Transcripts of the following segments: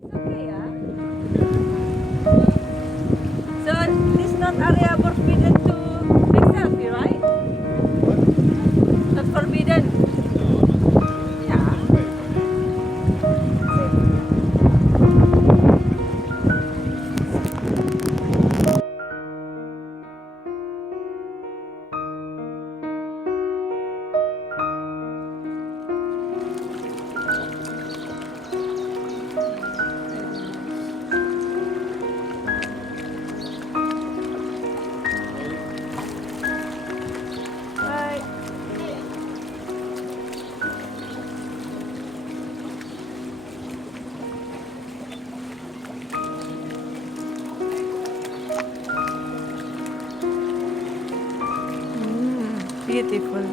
Okay, yeah. So this not area forbidden to make selfie, right? Not forbidden. Yeah. Right. Beautiful.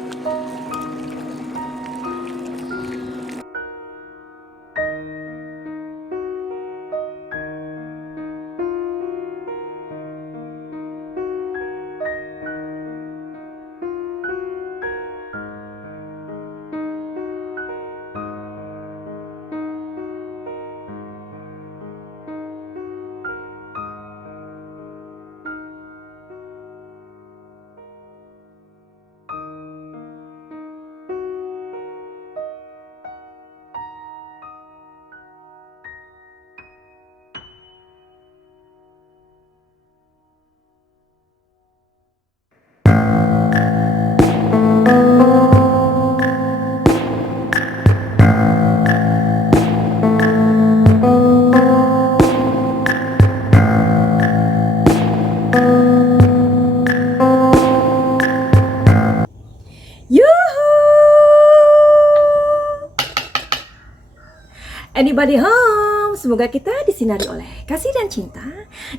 Yuhu! Anybody home? Semoga kita disinari oleh kasih dan cinta.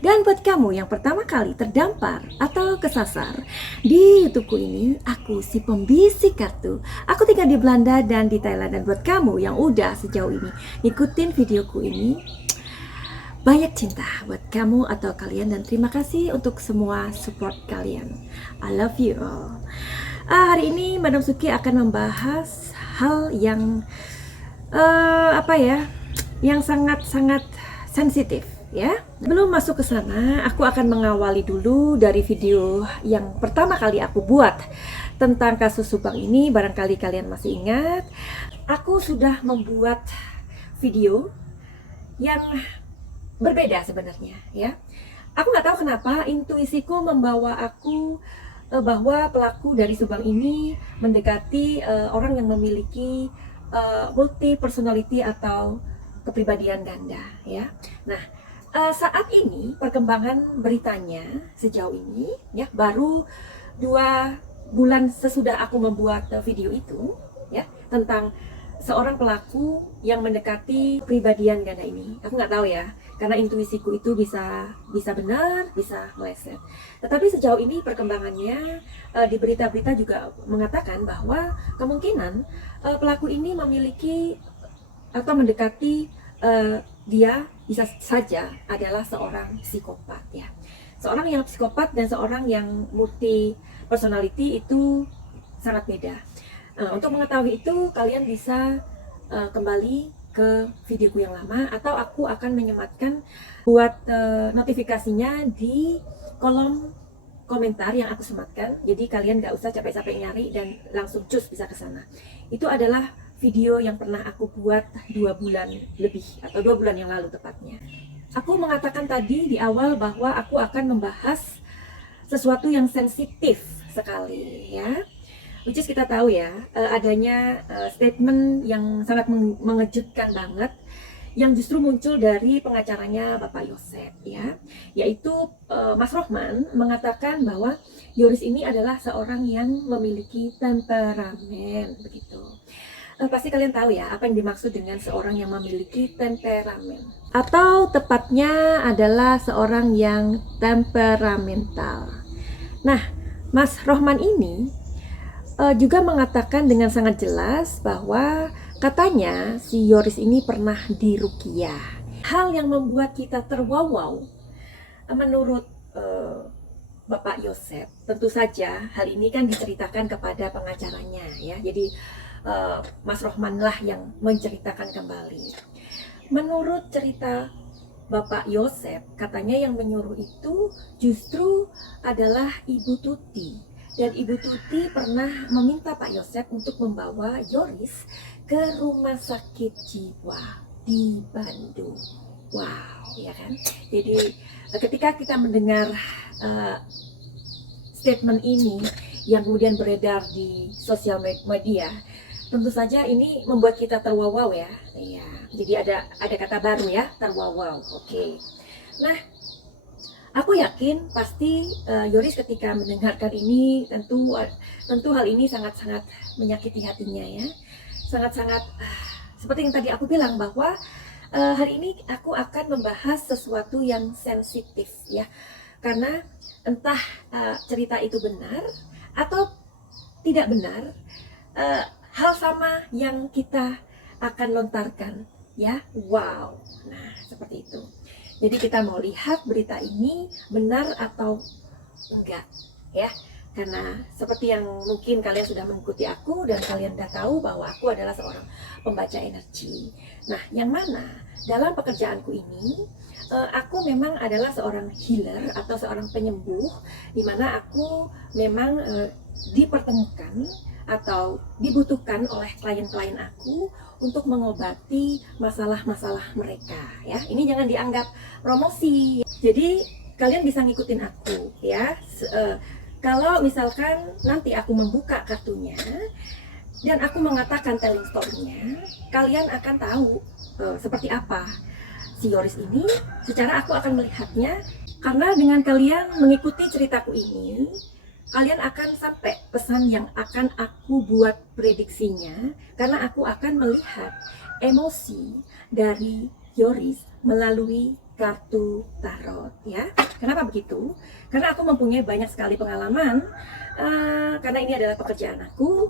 Dan buat kamu yang pertama kali terdampar atau kesasar di YouTubeku ini, aku si pembisik kartu. Aku tinggal di Belanda dan di Thailand. Dan buat kamu yang udah sejauh ini ngikutin videoku ini, banyak cinta buat kamu atau kalian, dan terima kasih untuk semua support kalian. I love you all. Hari ini Madam Suki akan membahas hal yang yang sangat-sangat sensitif ya. Belum masuk ke sana, aku akan mengawali dulu dari video yang pertama kali aku buat tentang kasus Subang ini. Barangkali kalian masih ingat, aku sudah membuat video yang berbeda sebenarnya ya. Aku nggak tahu kenapa intuisiku membawa aku bahwa pelaku dari Subang ini mendekati orang yang memiliki multi personality atau kepribadian ganda ya. Nah, saat ini perkembangan beritanya sejauh ini ya, baru 2 bulan sesudah aku membuat video itu ya, tentang seorang pelaku yang mendekati kepribadian ganda ini. Aku nggak tahu ya, karena intuisiku itu bisa benar, bisa meleset. Tetapi sejauh ini perkembangannya di berita-berita juga mengatakan bahwa kemungkinan pelaku ini memiliki atau mendekati dia bisa saja adalah seorang psikopat ya. Seorang yang psikopat dan seorang yang multi personality itu sangat beda. Untuk mengetahui itu, kalian bisa kembali ke videoku yang lama, atau aku akan menyematkan buat notifikasinya di kolom komentar yang aku sematkan. Jadi kalian gak usah capek-capek nyari dan langsung cus bisa ke sana. Itu adalah video yang pernah aku buat 2 bulan lebih, atau 2 bulan yang lalu tepatnya. Aku mengatakan tadi di awal bahwa aku akan membahas sesuatu yang sensitif sekali ya. Which is kita tahu ya, adanya statement yang sangat mengejutkan banget yang justru muncul dari pengacaranya Bapak Yosep ya, yaitu Mas Rohman mengatakan bahwa Yoris ini adalah seorang yang memiliki temperamen begitu. Pasti kalian tahu ya apa yang dimaksud dengan seorang yang memiliki temperamen, atau tepatnya adalah seorang yang temperamental. Nah, Mas Rohman ini juga mengatakan dengan sangat jelas bahwa katanya si Yoris ini pernah diruqyah. Hal yang membuat kita terwawau menurut Bapak Yosep, tentu saja hal ini kan diceritakan kepada pengacaranya ya. Jadi Mas Rohman lah yang menceritakan kembali menurut cerita Bapak Yosef, katanya yang menyuruh itu justru adalah Ibu Tuti. Dan Ibu Tuti pernah meminta Pak Yosef untuk membawa Yoris ke rumah sakit jiwa di Bandung. Wow, ya kan? Jadi ketika kita mendengar statement ini yang kemudian beredar di sosial media, tentu saja ini membuat kita terwawaw ya. Iya, jadi ada kata baru ya, terwawaw. Oke. Nah, aku yakin pasti Yoris ketika mendengarkan ini tentu hal ini sangat-sangat menyakiti hatinya ya. Sangat-sangat seperti yang tadi aku bilang bahwa hari ini aku akan membahas sesuatu yang sensitif ya. Karena entah cerita itu benar atau tidak benar, hal sama yang kita akan lontarkan ya. Wow, nah seperti itu. Jadi kita mau lihat berita ini benar atau enggak ya. Karena seperti yang mungkin kalian sudah mengikuti aku dan kalian sudah tahu bahwa aku adalah seorang pembaca energi. Nah, yang mana dalam pekerjaanku ini aku memang adalah seorang healer atau seorang penyembuh, di mana aku memang dipertemukan atau dibutuhkan oleh klien-klien aku untuk mengobati masalah-masalah mereka ya. Ini jangan dianggap promosi. Jadi kalian bisa ngikutin aku ya. Kalau misalkan nanti aku membuka kartunya dan aku mengatakan telling story-nya, kalian akan tahu seperti apa si Yoris ini. Secara aku akan melihatnya, karena dengan kalian mengikuti ceritaku ini, kalian akan sampai pesan yang akan aku buat prediksinya, karena aku akan melihat emosi dari Yoris melalui kartu tarot ya. Kenapa begitu? Karena aku mempunyai banyak sekali pengalaman, karena ini adalah pekerjaan aku,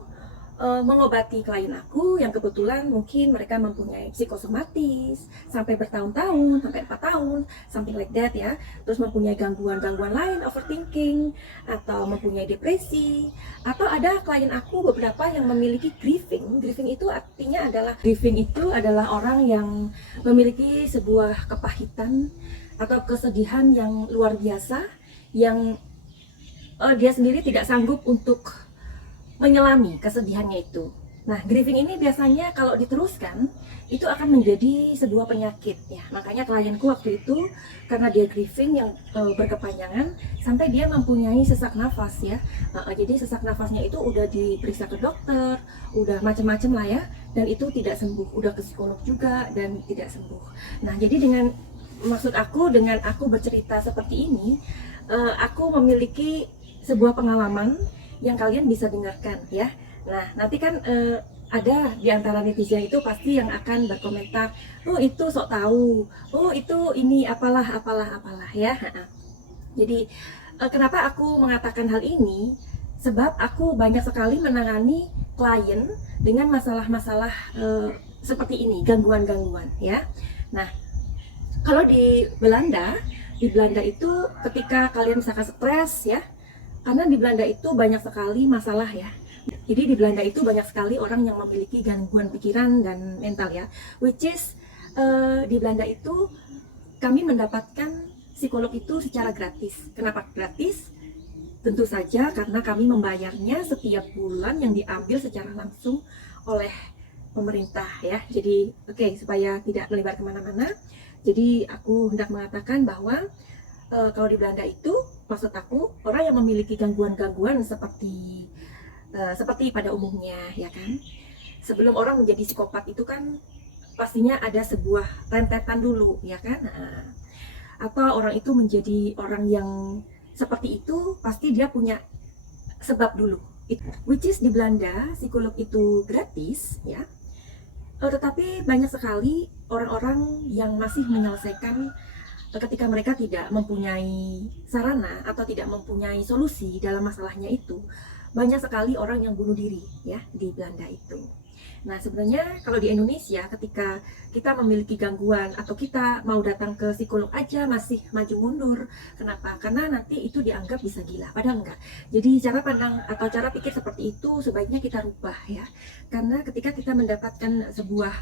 mengobati klien aku yang kebetulan mungkin mereka mempunyai psikosomatis sampai bertahun-tahun, sampai 4 tahun, something like that ya. Terus mempunyai gangguan-gangguan lain, overthinking, atau mempunyai depresi, atau ada klien aku beberapa yang memiliki grieving. Grieving itu adalah orang yang memiliki sebuah kepahitan atau kesedihan yang luar biasa, yang dia sendiri tidak sanggup untuk menyelami kesedihannya itu. Nah, grieving ini biasanya kalau diteruskan itu akan menjadi sebuah penyakit ya. Makanya klienku waktu itu karena dia grieving yang berkepanjangan sampai dia mempunyai sesak nafas ya. Jadi sesak nafasnya itu udah diperiksa ke dokter, udah macam-macam lah ya, dan itu tidak sembuh. Udah ke psikolog juga dan tidak sembuh. Nah, jadi dengan aku bercerita seperti ini, aku memiliki sebuah pengalaman yang kalian bisa dengarkan ya. Nah, nanti kan ada di antara netizen itu pasti yang akan berkomentar, oh itu sok tahu, oh itu ini apalah ya. Jadi kenapa aku mengatakan hal ini? Sebab aku banyak sekali menangani klien dengan masalah-masalah seperti ini, gangguan-gangguan ya. Nah, kalau di Belanda itu ketika kalian misalkan stres ya, karena di Belanda itu banyak sekali masalah ya. Jadi di Belanda itu banyak sekali orang yang memiliki gangguan pikiran dan mental ya. Which is di Belanda itu kami mendapatkan psikolog itu secara gratis. Kenapa gratis? Tentu saja karena kami membayarnya setiap bulan yang diambil secara langsung oleh pemerintah ya. Jadi supaya tidak melebar kemana-mana, jadi aku hendak mengatakan bahwa kalau di Belanda itu, maksud aku orang yang memiliki gangguan-gangguan seperti pada umumnya ya kan. Sebelum orang menjadi psikopat itu kan pastinya ada sebuah rentetan dulu ya kan. Atau orang itu menjadi orang yang seperti itu pasti dia punya sebab dulu. Which is di Belanda psikolog itu gratis ya. Tetapi banyak sekali orang-orang yang masih menyelesaikan ketika mereka tidak mempunyai sarana atau tidak mempunyai solusi dalam masalahnya itu. Banyak sekali orang yang bunuh diri ya di Belanda itu. Nah, sebenarnya kalau di Indonesia ketika kita memiliki gangguan atau kita mau datang ke psikolog aja masih maju mundur. Kenapa? Karena nanti itu dianggap bisa gila, padahal enggak. Jadi cara pandang atau cara pikir seperti itu sebaiknya kita rubah ya. Karena ketika kita mendapatkan sebuah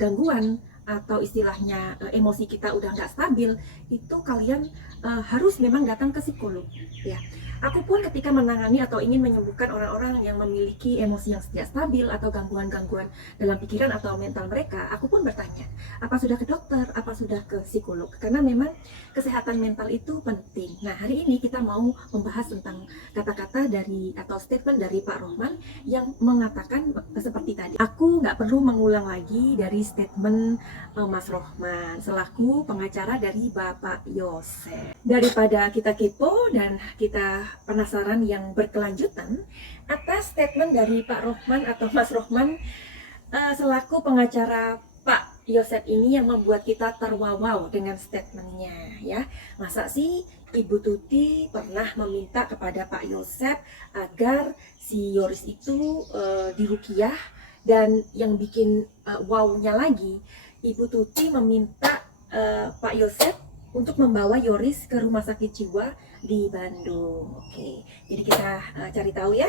gangguan atau istilahnya emosi kita udah nggak stabil, itu kalian harus memang datang ke psikolog ya. Aku pun ketika menangani atau ingin menyembuhkan orang-orang yang memiliki emosi yang tidak stabil atau gangguan-gangguan dalam pikiran atau mental mereka, aku pun bertanya, apa sudah ke dokter, apa sudah ke psikolog? Karena memang kesehatan mental itu penting. Nah, hari ini kita mau membahas tentang kata-kata dari atau statement dari Pak Rohman yang mengatakan seperti tadi. Aku nggak perlu mengulang lagi dari statement Mas Rohman selaku pengacara dari Bapak Yosef. Daripada kita kepo dan kita penasaran yang berkelanjutan atas statement dari Pak Rohman atau Mas Rohman selaku pengacara Pak Yosef ini yang membuat kita terwawaw dengan statementnya ya. Masa sih Ibu Tuti pernah meminta kepada Pak Yosef agar si Yoris itu diruqyah, dan yang bikin wownya lagi, Ibu Tuti meminta Pak Yosef untuk membawa Yoris ke rumah sakit jiwa di Bandung. Oke, jadi kita cari tahu ya,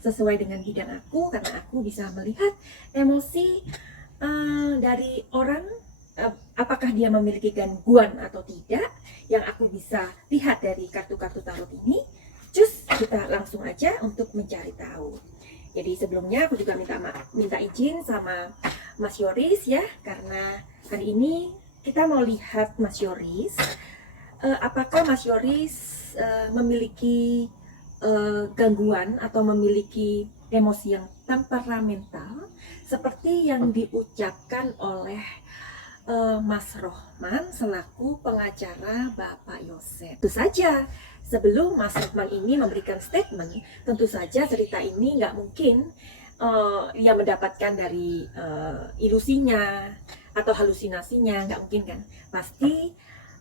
sesuai dengan bidang aku, karena aku bisa melihat emosi dari orang, apakah dia memiliki gangguan atau tidak, yang aku bisa lihat dari kartu-kartu tarot ini. Cus, kita langsung aja untuk mencari tahu. Jadi sebelumnya aku juga minta izin sama Mas Yoris ya, karena hari ini kita mau lihat Mas Yoris, apakah Mas Yoris memiliki gangguan atau memiliki emosi yang temperamental seperti yang diucapkan oleh Mas Rohman selaku pengacara Bapak Yosef. Tentu saja sebelum Mas Rohman ini memberikan statement, tentu saja cerita ini nggak mungkin dia mendapatkan dari ilusinya atau halusinasinya, nggak mungkin kan. Pasti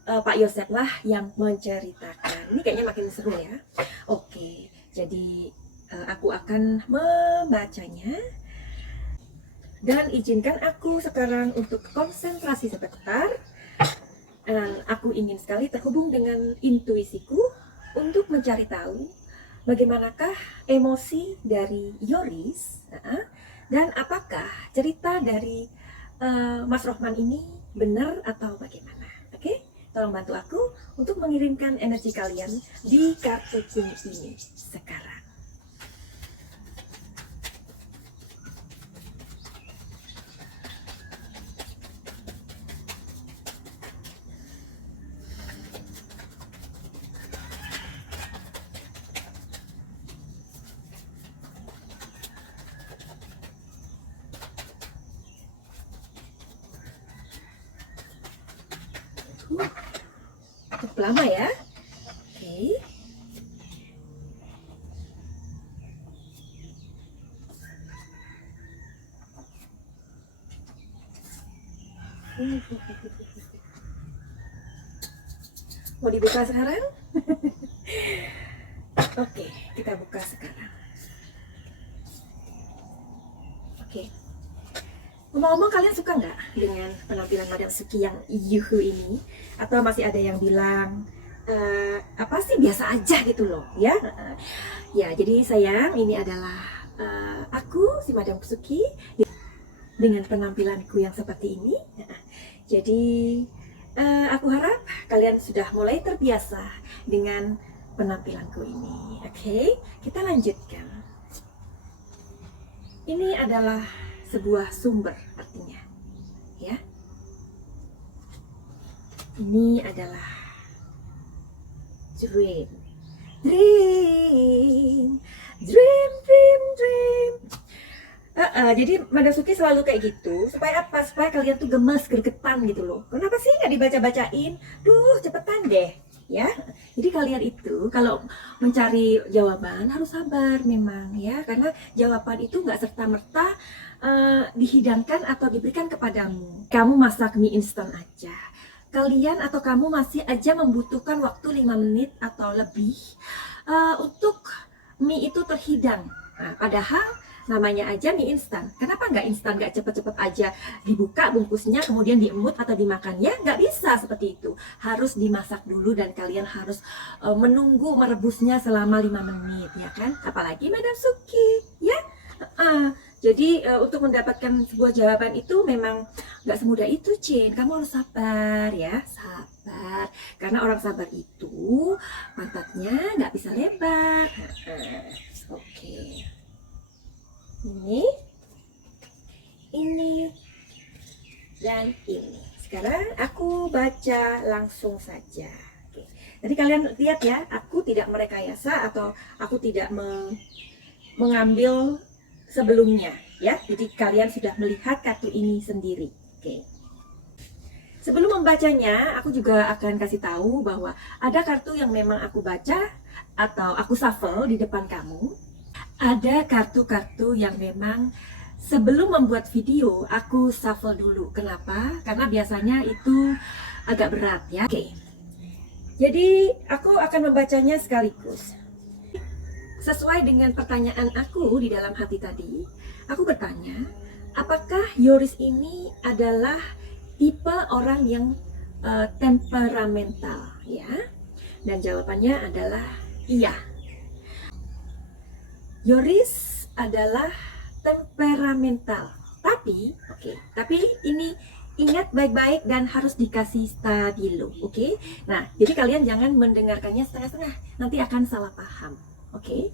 Pak Yosef lah yang menceritakan. Ini kayaknya makin seru ya. Oke, jadi aku akan membacanya. Dan izinkan aku sekarang untuk konsentrasi sebentar. Aku ingin sekali terhubung dengan intuisiku untuk mencari tahu bagaimanakah emosi dari Yoris, dan apakah cerita dari Mas Rohman ini benar atau bagaimana. Oke, tolong bantu aku untuk mengirimkan energi kalian di kartu kuning ini sekarang. Cukup lama ya. Oke. Mau dibuka sekarang? Oke, kita buka sekarang. Oke. Ngomong-ngomong, kalian suka nggak dengan penampilan Madam Suki yang yuhu ini? Atau masih ada yang bilang, apa sih, biasa aja gitu loh ya? Ya, jadi sayang, ini adalah aku, si Madam Suki, dengan penampilanku yang seperti ini. Jadi aku harap kalian sudah mulai terbiasa dengan penampilanku ini. Oke, kita lanjutkan. Ini adalah sebuah sumber artinya ya. Ini adalah dream. Jadi Madam Suki selalu kayak gitu, supaya apa? Supaya kalian tuh gemes, gregetan gitu loh. Kenapa sih nggak dibaca-bacain? Duh, cepetan deh ya. Jadi kalian itu kalau mencari jawaban harus sabar memang ya, karena jawaban itu nggak serta-merta dihidangkan atau diberikan kepadamu. Kamu masak mie instan aja, kalian atau kamu masih aja membutuhkan waktu 5 menit atau lebih untuk mie itu terhidang. Nah, padahal namanya aja mie instan. Kenapa nggak instan, nggak cepet-cepet aja dibuka bungkusnya kemudian diemut atau dimakan? Ya nggak bisa seperti itu. Harus dimasak dulu dan kalian harus menunggu merebusnya selama 5 menit ya kan. Apalagi Madam Suki ya. Jadi untuk mendapatkan sebuah jawaban itu memang nggak semudah itu, Cin. Kamu harus sabar ya, sabar. Karena orang sabar itu pantatnya nggak bisa lebar. Oke. Ini, dan ini. Sekarang aku baca langsung saja. Oke. Jadi kalian lihat ya, aku tidak merekayasa atau aku tidak mengambil sebelumnya ya. Jadi kalian sudah melihat kartu ini sendiri. Oke. Sebelum membacanya, aku juga akan kasih tahu bahwa ada kartu yang memang aku baca atau aku shuffle di depan kamu. Ada kartu-kartu yang memang sebelum membuat video aku shuffle dulu. Kenapa? Karena biasanya itu agak berat ya. Oke. Jadi aku akan membacanya sekaligus. Sesuai dengan pertanyaan aku di dalam hati tadi, aku bertanya, apakah Yoris ini adalah tipe orang yang temperamental, ya? Dan jawabannya adalah iya. Yoris adalah temperamental, tapi ini ingat baik-baik dan harus dikasih stabilo, oke? Nah, jadi kalian jangan mendengarkannya setengah-setengah, nanti akan salah paham. Oke,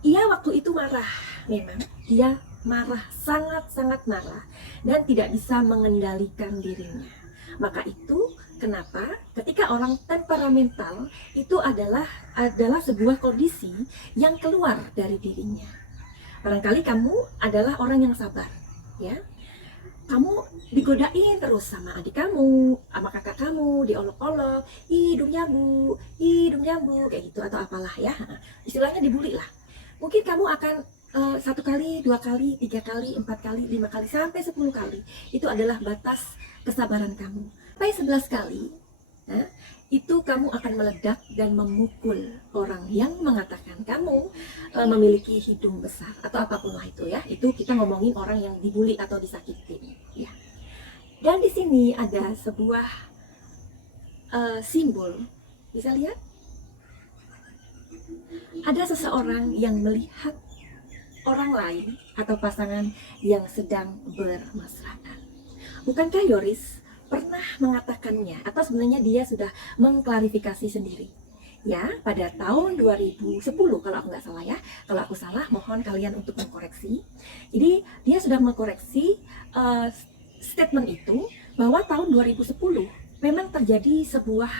ia waktu itu marah, memang dia marah, sangat-sangat marah dan tidak bisa mengendalikan dirinya. Maka itu kenapa ketika orang temperamental itu adalah sebuah kondisi yang keluar dari dirinya. Barangkali kamu adalah orang yang sabar, ya. Kamu digodain terus sama adik kamu, sama kakak kamu, diolok-olok, hidung jambu, kayak gitu atau apalah ya. Istilahnya dibully lah. Mungkin kamu akan 1 kali, 2 kali, 3 kali, 4 kali, 5 kali, sampai 10 kali. Itu adalah batas kesabaran kamu. Sampai 11 kali, itu kamu akan meledak dan memukul orang yang mengatakan kamu memiliki hidung besar atau apapun lah itu ya. Itu kita ngomongin orang yang dibully atau disakiti ya. Dan di sini ada sebuah simbol, bisa lihat? Ada seseorang yang melihat orang lain atau pasangan yang sedang bermesraan. Bukankah Yoris pernah mengatakannya, atau sebenarnya dia sudah mengklarifikasi sendiri ya pada tahun 2010 kalau aku nggak salah ya. Kalau aku salah mohon kalian untuk mengkoreksi. Jadi dia sudah mengkoreksi statement itu bahwa tahun 2010 memang terjadi sebuah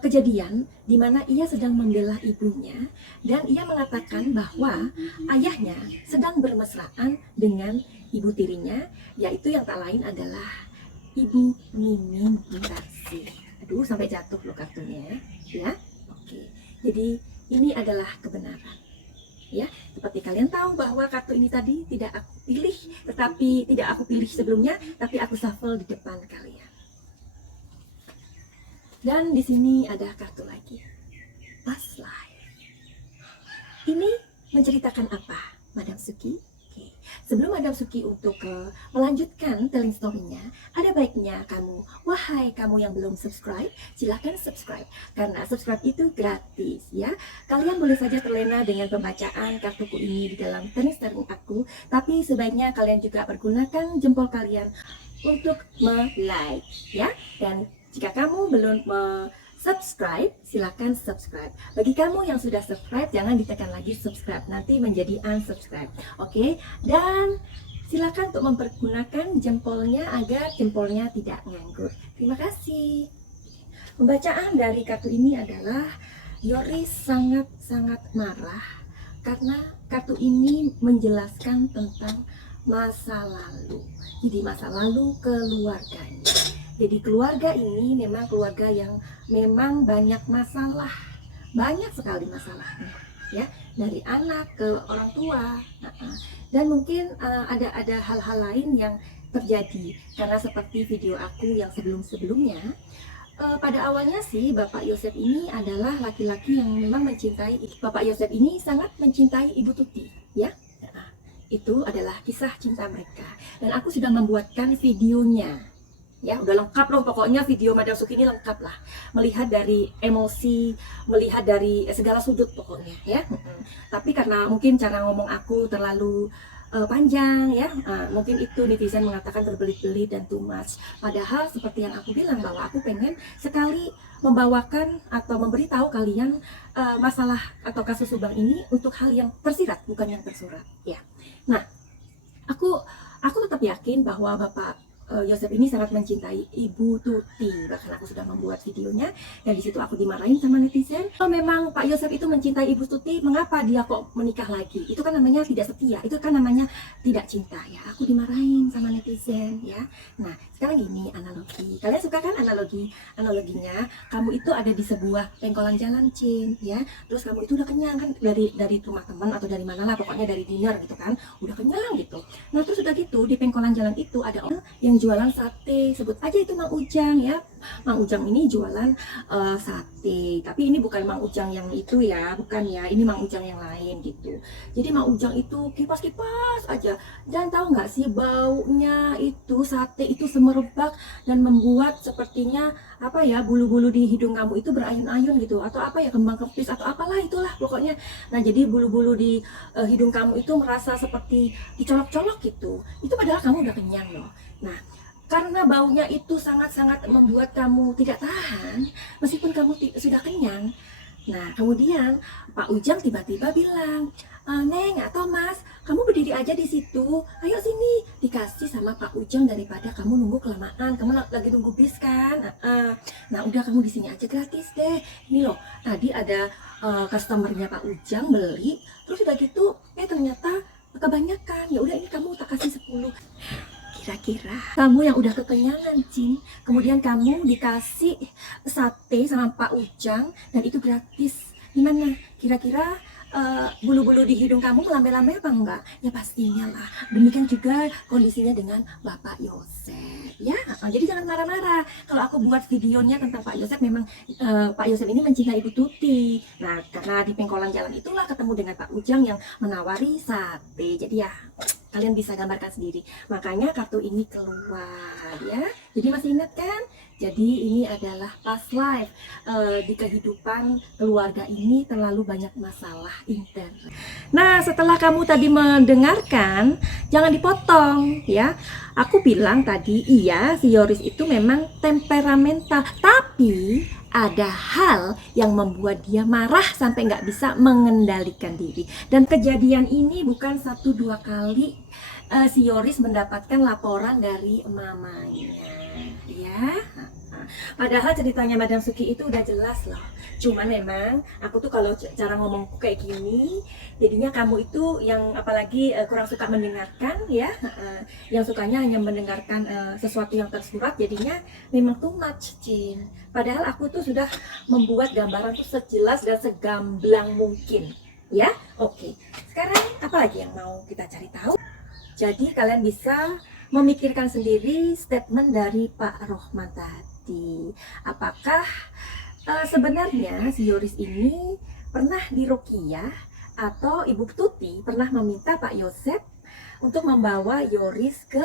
kejadian di mana ia sedang membela ibunya dan ia mengatakan bahwa ayahnya sedang bermesraan dengan ibu tirinya, yaitu yang tak lain adalah Ibu Mimin Darsi. Aduh, sampai jatuh loh kartunya ya. Oke. Jadi ini adalah kebenaran. Ya, seperti kalian tahu bahwa kartu ini tadi tidak aku pilih, tetapi tidak aku pilih sebelumnya, tapi aku shuffle di depan kalian. Dan di sini ada kartu lagi. Past life. Ini menceritakan apa, Madam Suki? Sebelum Madam Suki untuk melanjutkan telling story-nya, ada baiknya wahai kamu yang belum subscribe, silahkan subscribe. Karena subscribe itu gratis ya. Kalian boleh saja terlena dengan pembacaan kartuku ini di dalam telling story aku, tapi sebaiknya kalian juga pergunakan jempol kalian untuk like ya. Dan jika kamu belum subscribe, silakan subscribe. Bagi kamu yang sudah subscribe, jangan ditekan lagi subscribe, nanti menjadi unsubscribe. Oke, dan silakan untuk mempergunakan jempolnya agar jempolnya tidak nganggur. Terima kasih. Pembacaan dari kartu ini adalah Yoris sangat-sangat marah karena kartu ini menjelaskan tentang masa lalu. Jadi masa lalu keluarganya. Jadi keluarga ini memang keluarga yang memang banyak masalah, banyak sekali masalahnya, ya, dari anak ke orang tua, dan mungkin ada hal-hal lain yang terjadi karena seperti video aku yang sebelumnya. Pada awalnya sih Bapak Yosef ini adalah laki-laki yang memang mencintai. Bapak Yosef ini sangat mencintai Ibu Tuti, ya. Itu adalah kisah cinta mereka dan aku sudah membuatkan videonya. Ya, udah lengkap loh pokoknya video Madam Suki ini lengkap lah. Melihat dari emosi, melihat dari segala sudut pokoknya ya. Tapi karena mungkin cara ngomong aku terlalu panjang ya. Mungkin itu netizen mengatakan berbelit-belit dan too much. Padahal seperti yang aku bilang bahwa aku pengen sekali membawakan atau memberitahu kalian masalah atau kasus Subang ini untuk hal yang tersirat bukan yang tersurat ya. Nah, aku tetap yakin bahwa Bapak Yosef ini sangat mencintai Ibu Tuti. Bahkan aku sudah membuat videonya dan disitu aku dimarahin sama netizen. Kalau memang Pak Yosef itu mencintai Ibu Tuti, mengapa dia kok menikah lagi? Itu kan namanya tidak setia, itu kan namanya tidak cinta ya. Aku dimarahin sama netizen ya. Nah, sekarang gini analogi. Kalian suka kan analogi? Analoginya, kamu itu ada di sebuah pengkolan jalan, Cin ya. Terus kamu itu udah kenyang kan dari rumah teman atau dari mana lah, pokoknya dari dinner gitu kan. Udah kenyang gitu. Nah, terus udah gitu di pengkolan jalan itu ada orang yang jualan sate, sebut aja itu Mang Ujang ya. Mang Ujang ini jualan sate, tapi ini bukan Mang Ujang yang itu ya, bukan ya, ini Mang Ujang yang lain gitu. Jadi Mang Ujang itu kipas-kipas aja, dan tahu nggak sih baunya itu sate itu semerbak dan membuat sepertinya apa ya, bulu-bulu di hidung kamu itu berayun-ayun gitu, atau apa ya, kembang kempis atau apalah itulah pokoknya. Nah, jadi bulu-bulu di hidung kamu itu merasa seperti dicolok-colok gitu. Itu padahal kamu udah kenyang loh. Nah, karena baunya itu sangat-sangat membuat kamu tidak tahan, meskipun kamu sudah kenyang. Nah, kemudian Pak Ujang tiba-tiba bilang, Neng atau Mas, kamu berdiri aja di situ, ayo sini. Dikasih sama Pak Ujang daripada kamu nunggu kelamaan, kamu lagi nunggu bis kan. Nah, udah kamu di sini aja gratis deh. Ini loh, tadi ada customernya Pak Ujang beli, terus udah gitu, ternyata kebanyakan. Ya udah, ini kamu tak kasih 10. Kira-kira kamu yang udah kekenyangan, Cin, kemudian kamu dikasih sate sama Pak Ujang dan itu gratis. Gimana? Kira-kira bulu-bulu di hidung kamu melambai-lambai apa enggak? Ya pastinya lah. Demikian juga kondisinya dengan Bapak Yosef. Ya, jadi jangan marah-marah. Kalau aku buat videonya tentang Pak Yosef, memang Pak Yosef ini mencintai Ibu Tuti. Nah, karena di pengkolan jalan itulah ketemu dengan Pak Ujang yang menawari sate. Jadi ya, kalian bisa gambarkan sendiri. Makanya kartu ini keluar ya. Jadi masih ingat kan? Jadi ini adalah past life. Di kehidupan keluarga ini terlalu banyak masalah intern. Nah, setelah kamu tadi mendengarkan, jangan dipotong ya. Aku bilang tadi iya, si Yoris itu memang temperamental, tapi ada hal yang membuat dia marah sampai nggak bisa mengendalikan diri. Dan kejadian ini bukan 1-2 kali si Yoris mendapatkan laporan dari mamanya ya. Padahal ceritanya Madam Suki itu udah jelas loh. Cuman memang aku tuh kalau cara ngomongku kayak gini, jadinya kamu itu yang apalagi kurang suka mendengarkan ya, yang sukanya hanya mendengarkan sesuatu yang tersurat, jadinya memang too much, Cin. Padahal aku tuh sudah membuat gambaran tuh sejelas dan segamblang mungkin ya. Oke, sekarang apa lagi yang mau kita cari tahu? Jadi kalian bisa memikirkan sendiri statement dari Pak Rohman tadi. Apakah sebenarnya si Yoris ini pernah diruqyah atau Ibu Tuti pernah meminta Pak Yosef untuk membawa Yoris ke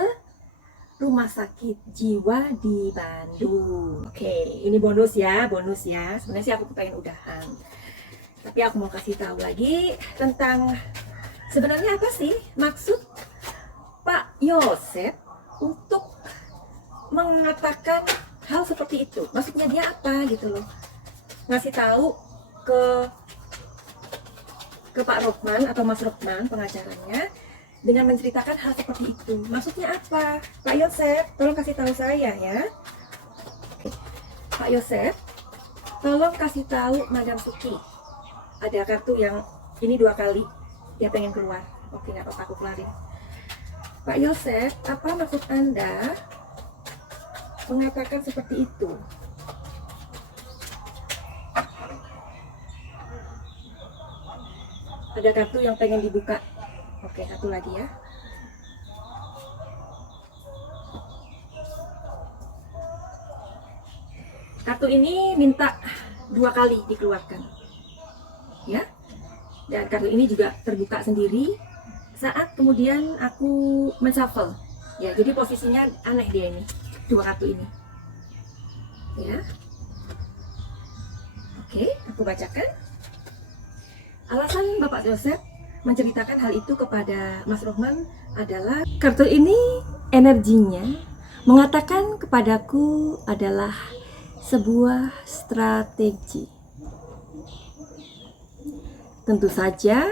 rumah sakit jiwa di Bandung. Oke, ini bonus ya. Sebenarnya sih aku pengen udahan. Tapi aku mau kasih tahu lagi tentang sebenarnya apa sih maksud Pak Yosef untuk mengatakan hal seperti itu. Maksudnya dia apa gitu loh. Ngasih tahu ke Pak Rohman atau Mas Rohman pengacaranya dengan menceritakan hal seperti itu. Maksudnya apa? Pak Yosef, tolong kasih tahu saya ya. Oke. Pak Yosef, tolong kasih tahu Madam Suki. Ada kartu yang ini 2 kali dia pengen keluar. Oke, nggak apa-apa, aku kelarin. Pak Yosef, apa maksud Anda mengatakan seperti itu? Ada kartu yang pengen dibuka. Oke, satu lagi ya. Kartu ini minta 2 kali dikeluarkan. Ya. Dan kartu ini juga terbuka sendiri saat kemudian aku menshuffle ya, jadi posisinya aneh dia ini, 2 kartu ini ya. Oke, aku bacakan alasan Bapak Yosef menceritakan hal itu kepada Mas Rohman adalah kartu ini energinya mengatakan kepadaku adalah sebuah strategi. Tentu saja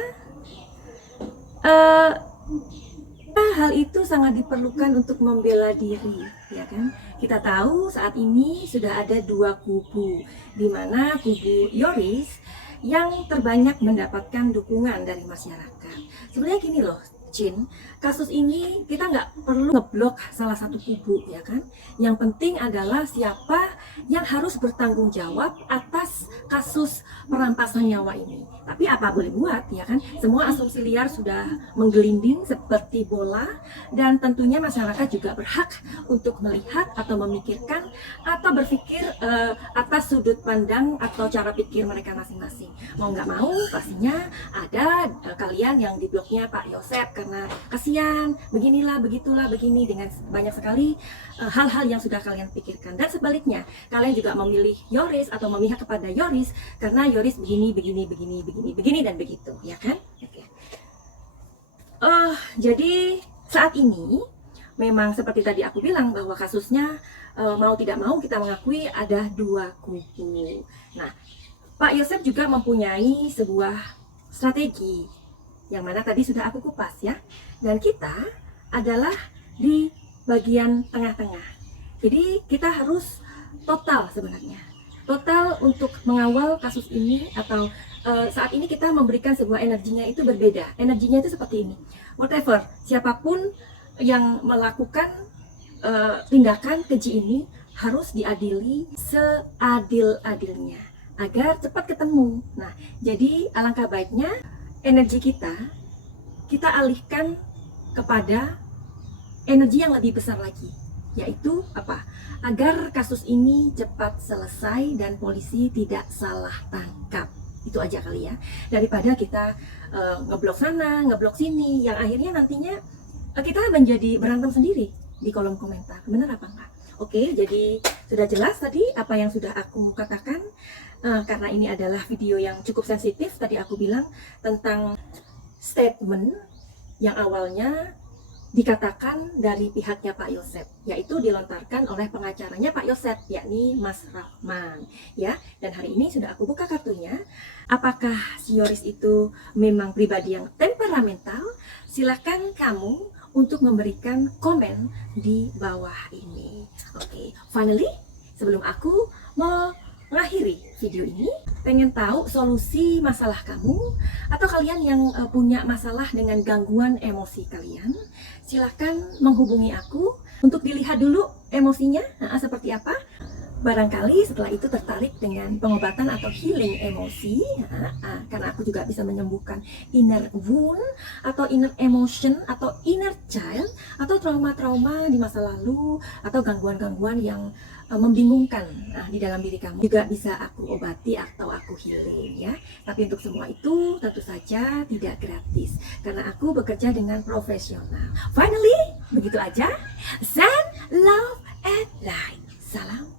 hal itu sangat diperlukan untuk membela diri, ya kan? Kita tahu saat ini sudah ada dua kubu, di mana kubu Yoris yang terbanyak mendapatkan dukungan dari masyarakat. Sebenarnya gini loh, Chin, kasus ini kita nggak perlu ngeblok salah satu kubu, ya kan? Yang penting adalah siapa yang harus bertanggung jawab atas kasus perampasan nyawa ini. Tapi apa boleh buat, ya kan? Semua asumsi liar sudah menggelinding seperti bola, dan tentunya masyarakat juga berhak untuk melihat atau memikirkan atau berpikir atas sudut pandang atau cara pikir mereka masing-masing. Mau nggak mau, pastinya ada kalian yang di blognya Pak Yosep karena kasihan, beginilah, begitulah, begini, dengan banyak sekali hal-hal yang sudah kalian pikirkan. Dan sebaliknya, kalian juga memilih Yoris atau memihak kepada Yoris karena Yoris begini, dan begitu, ya kan? Oke. Jadi saat ini memang seperti tadi aku bilang bahwa kasusnya mau tidak mau kita mengakui ada dua kubu. Nah, Pak Yosep juga mempunyai sebuah strategi yang mana tadi sudah aku kupas, ya. Dan kita adalah di bagian tengah-tengah. Jadi kita harus total sebenarnya. Total untuk mengawal kasus ini, atau saat ini kita memberikan sebuah energinya itu berbeda. Energinya itu seperti ini. Whatever, siapapun yang melakukan tindakan keji ini harus diadili seadil-adilnya agar cepat ketemu. Nah, jadi alangkah baiknya energi kita alihkan kepada energi yang lebih besar lagi, yaitu apa? Agar kasus ini cepat selesai dan polisi tidak salah tangkap. Itu aja kali ya, daripada kita ngeblok sana, ngeblok sini, yang akhirnya nantinya kita menjadi berantem sendiri di kolom komentar. Benar apa enggak? Oke, jadi sudah jelas tadi apa yang sudah aku katakan. Karena ini adalah video yang cukup sensitif, tadi aku bilang tentang statement yang awalnya dikatakan dari pihaknya Pak Yosep, yaitu dilontarkan oleh pengacaranya Pak Yosep, yakni Mas Rohman, ya. Dan hari ini sudah aku buka kartunya. Apakah si Yoris itu memang pribadi yang temperamental? Silakan kamu untuk memberikan komen di bawah ini. Oke, finally, sebelum aku mengakhiri video ini, pengen tahu solusi masalah kamu atau kalian yang punya masalah dengan gangguan emosi kalian, silahkan menghubungi aku untuk dilihat dulu emosinya seperti apa. Barangkali setelah itu tertarik dengan pengobatan atau healing emosi, karena aku juga bisa menyembuhkan inner wound atau inner emotion atau inner child atau trauma-trauma di masa lalu atau gangguan-gangguan yang membingungkan di dalam diri kamu, juga bisa aku obati atau aku healing, ya. Tapi untuk semua itu tentu saja tidak gratis karena aku bekerja dengan profesional. Finally, begitu aja. Send love and light. Salam